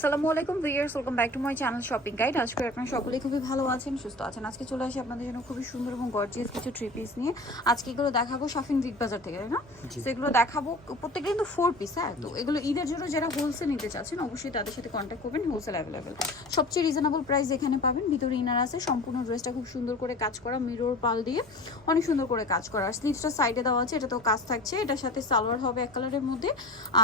আসসালামু আলাইকুম viewers, welcome back to my channel shopping guide. আজকে আপনারা সকলেই খুবই ভালো আছেন, সুস্থ আছেন। আজকে চলে আসি আপনাদের জন্য খুবই সুন্দর এবং গর্জিয়াস কিছু থ্রি পিস নিয়ে। আজকে এগুলো দেখাবো শাফিন বিগ বাজার থেকে, তাই না? সেগুলো দেখাবো, প্রত্যেকটা কিন্তু 4 পিস। হ্যাঁ, তো এগুলো ঈদের জন্য যারা হোলসেল নিতে চাচ্ছেন অবশ্যই তাদের সাথে কন্ট্যাক্ট করবেন। হোলসেল অ্যাভেলেবেল, সবচেয়ে রিজনেবল প্রাইস এখানে পাবেন। ভিতরে ইনার আছে, সম্পূর্ণ ড্রেসটা খুব সুন্দর করে কাজ করা, মিরর পাল দিয়ে অনেক সুন্দর করে কাজ করা। আর স্লিভসটা সাইডে দেওয়া আছে, এটা তো কাজ থাকছে। এটার সাথে সালোয়ার হবে এক কালারের মধ্যে,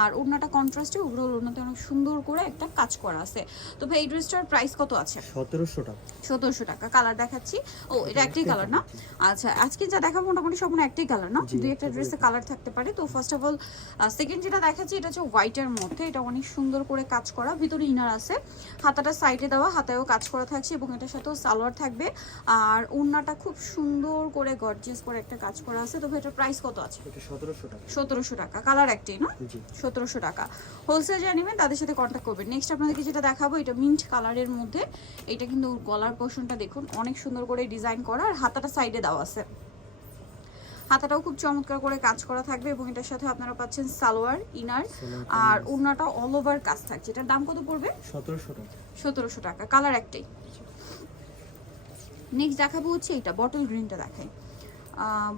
আর ওড়নাটা কন্ট্রাস্টে, ওভারঅল ওড়নাতে অনেক সুন্দর করে একটা কাজ করা আছে। তো ভাই এই ড্রেসটার প্রাইস কত আছে? 1700 টাকা। 1700 টাকা। কালার দেখাচ্ছি। ও, এটা একটাই কালার না? আচ্ছা, আজকে যা দেখাবো মোটামুটি সব একটাই কালার না, দুই একটা ড্রেসে কালার থাকতে পারে। তো ফার্স্ট অফ অল সেকেন্ড যেটা দেখাচ্ছি এটা হচ্ছে হোয়াইটের মধ্যে। এটা অনেক সুন্দর করে কাজ করা, ভিতরে ইনার আছে, হাতাটা সাইডে দেওয়া, হাতায়ও কাজ করা থাকছে এবং এটার সাথেও সালোয়ার থাকবে। আর ওড়নাটা খুব সুন্দর করে গর্জিয়াস করে একটা কাজ করা আছে। তো এটার প্রাইস কত আছে? এটা 1700 টাকা। 1700 টাকা। কালার একটাই না? জি, 1700 টাকা। হোলসেল যারা নেবেন তাদের সাথে কন্ট্যাক্ট করবেন। নেক্সট আপনাদেরকে যেটা দেখাবো, এটা মিন্ট কালারের মধ্যে। এটা কিন্তু গলার পোর্শনটা দেখুন অনেক সুন্দর করে ডিজাইন করা, আর হাতাটা সাইডে দেওয়া আছে। হাতাটাও খুব চমৎকার করে কাজ করা থাকবে এবং এটার সাথে আপনারা পাচ্ছেন সালোয়ার, ইনার, আর ওড়নাটা অল ওভার কাজ থাকছে। এটার দাম কত পড়বে? 1700 টাকা। 1700 টাকা। কালার একটাই। নেক্সট দেখাবো হচ্ছে এটা বটল গ্রিনটা দেখাই।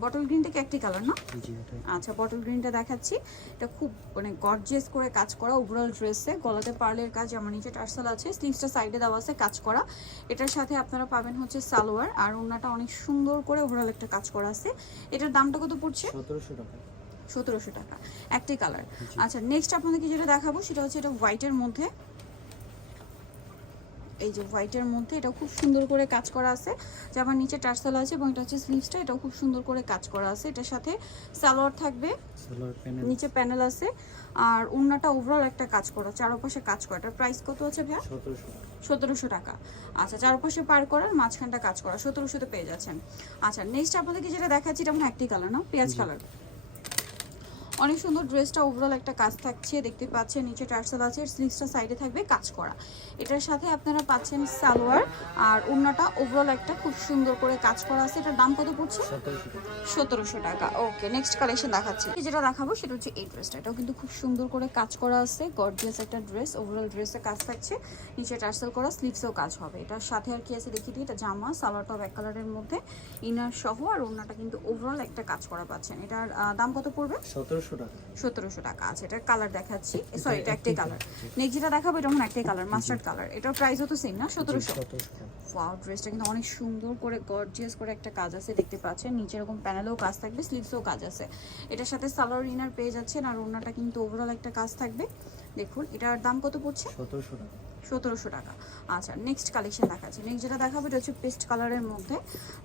বটল গ্রিনটা কি একটি কালার না? জি, এটাই। আচ্ছা, বটল গ্রিনটা দেখাচ্ছি। এটা খুব মানে গর্জিয়াস করে কাজ করা ওভারঅল ড্রেসে, গলাতে পার্লের কাজ, আমার নিচে টার্সাল আছে, স্লিভসটা সাইডে দেওয়া আছে কাজ করা। এটার সাথে আপনারা পাবেন হচ্ছে সালোয়ার, আর ওড়নাটা অনেক সুন্দর করে ওভারঅল একটা কাজ করা আছে। এটার দামটা কত পড়ছে? 1700 টাকা। 1700 টাকা। একটাই কালার। আচ্ছা, নেক্সট আপনাদেরকে যেটা দেখাবো সেটা হচ্ছে এটা হোয়াইটের মধ্যে। এই যে হোয়াইটের মধ্যে এটা খুব সুন্দর করে কাজ করা আছে, জামার নিচে টার্সাল আছে এবং এটা হচ্ছে স্লিভসটা, এটাও খুব সুন্দর করে কাজ করা আছে। এটার সাথে সালোয়ার থাকবে, সালোয়ার প্যানেল, নিচে প্যানেল আছে, আর ওড়নাটা ওভারঅল একটা কাজ করা, চারপাশে কাজ করা। এটার প্রাইস কত আছে ভাইয়া? 1700 টাকা। 1700 টাকা। আচ্ছা, চারপাশে পার করার মাঝখানটা কাজ করা, 1700 তে পেয়ে যাচ্ছেন। আচ্ছা, নেক্সট আপনাদেরকে যেটা দেখাচ্ছি এটা একটি কালার না, পেঁয়াজ কালার। অনেক সুন্দর ড্রেসটা, ওভারঅল একটা কাজ থাকছে, দেখতে পাচ্ছেন নিচে টার্সাল আছে, স্লিভসটা সাইডে থাকবে কাজ করা। এটার সাথে আপনারা পাচ্ছেন সালোয়ার, আর ওড়নাটা ওভারঅল একটা খুব সুন্দর করে কাজ করা আছে। এটার দাম কত পড়ছে? 1700 টাকা। 1700 টাকা। ওকে, নেক্সট কালেকশন দেখাচ্ছি। যেটা দেখাবো সেটা হচ্ছে এই ড্রেসটা। এটাও কিন্তু খুব সুন্দর করে কাজ করা আছে, গর্জিয়াস একটা ড্রেস, ওভারঅল ড্রেসে কাজ থাকছে, নিচে টার্সাল করা, স্লিভসেও কাজ হবে। এটার সাথে আর কি আছে দেখিয়ে দিই, এটা জামা, সালোয়ারটা এক কালারের মধ্যে, ইনার সহ, আর ওড়নাটা কিন্তু ওভারঅল একটা কাজ করা পাচ্ছেন। এটার দাম কত পড়বে? 1700 টাকা। 1700 টাকা। আছে, এটার কালার দেখাচ্ছি, সরি এটা একটাই কালার। নেক্সট যেটা দেখাবো এটা একটাই কালার, মাস্টার্ড কালার। এটার প্রাইসও তো সেম না, 1700। 1700 টাকা। ওয়াও, ড্রেসটা কিন্তু অনেক সুন্দর করে গর্জিয়াস করে একটা কাজ আছে, দেখতে পাচ্ছেন নিচে এরকম প্যানেলেও কাজ থাকবে, স্লিভসেও কাজ আছে। এটার সাথে সালোয়ার, ইনার পেয়ে যাচ্ছেন, আর ওড়নাটা কিন্তু ওভারঅল একটা কাজ থাকবে। দেখুন এটার দাম কত পড়ছে? 1700 টাকা। 1700 টাকা। আচ্ছা, নেক্সট কালেকশন দেখাচ্ছি। নেক্সট যেটা দেখাবো এটা হচ্ছে পেস্ট কালারের মধ্যে।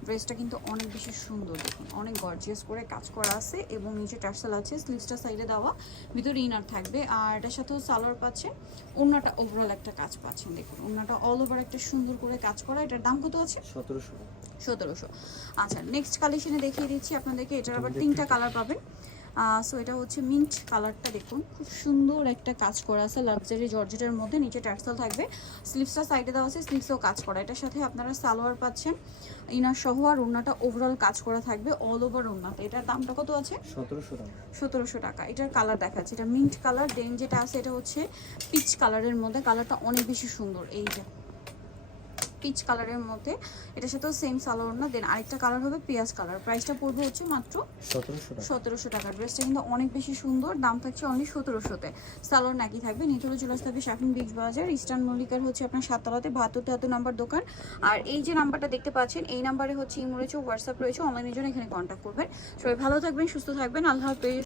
ড্রেসটা কিন্তু অনেক বেশি সুন্দর, দেখুন অনেক গর্জিয়াস করে কাজ করা আছে এবং নিচে টার্সাল আছে, স্লিভসটা সাইডে দেওয়া, ভিতরে ইনার থাকবে, আর এটার সাথেও সালোয়ার পাচ্ছেন, ওড়নাটা ওভারঅল একটা কাজ পাচ্ছেন। দেখুন ওড়নাটা অল ওভার একটা সুন্দর করে কাজ করা। এটার দাম কত আছে? 1700 টাকা। 1700। আচ্ছা, নেক্সট কালেকশনে দেখিয়ে দিচ্ছি আপনাদেরকে। এটার আবার তিনটা কালার পাবেন। সো এটা হচ্ছে মিন্ট কালারটা, দেখুন খুব সুন্দর একটা কাজ করা আছে, লাক্সারি জর্জেটের মধ্যে, নিচে টার্সাল থাকবে, স্লিভসটা সাইডে দেওয়া আছে, স্লিভসও কাজ করা। এটার সাথে আপনারা সালোয়ার পাচ্ছেন, ইনার সহ, আর ওড়নাটা ওভারঅল কাজ করা থাকবে, অল ওভার ওড়নাতে। এটার দামটা কত আছে? 1700 টাকা। 1700 টাকা। এটার কালার দেখাচ্ছি, এটা মিন্ট কালার। দেন যেটা আছে এটা হচ্ছে পিচ কালারের মধ্যে, কালারটা অনেক বেশি সুন্দর, এই যে পিচ কালারের মধ্যে। এটার সাথেও সেম সালোয়ার না, দেন আরেকটা কালার হবে পেঁয়াজ কালার। প্রাইসটা পড়বে হচ্ছে মাত্র 1700 টাকা। 1700 টাকা। ড্রেসটা কিন্তু অনেক বেশি সুন্দর, দাম থাকছে অনলি 1700-তে। সালোয়ার নাকি থাকবে। নিচে চলে আসতে হবে শাফিন বিগ বাজার, ইস্টার্ন মল্লিকার হচ্ছে আপনার 7 তলাতে 72 নাম্বার দোকান। আর এই যে নাম্বারটা দেখতে পাচ্ছেন এই নাম্বারে হচ্ছে ইমো রয়েছে, হোয়াটসঅ্যাপ রয়েছে, অনলাইনের জন্য এখানে কন্ট্যাক্ট করবেন। সবাই ভালো থাকবেন, সুস্থ থাকবেন, আল্লাহ হাফেজ।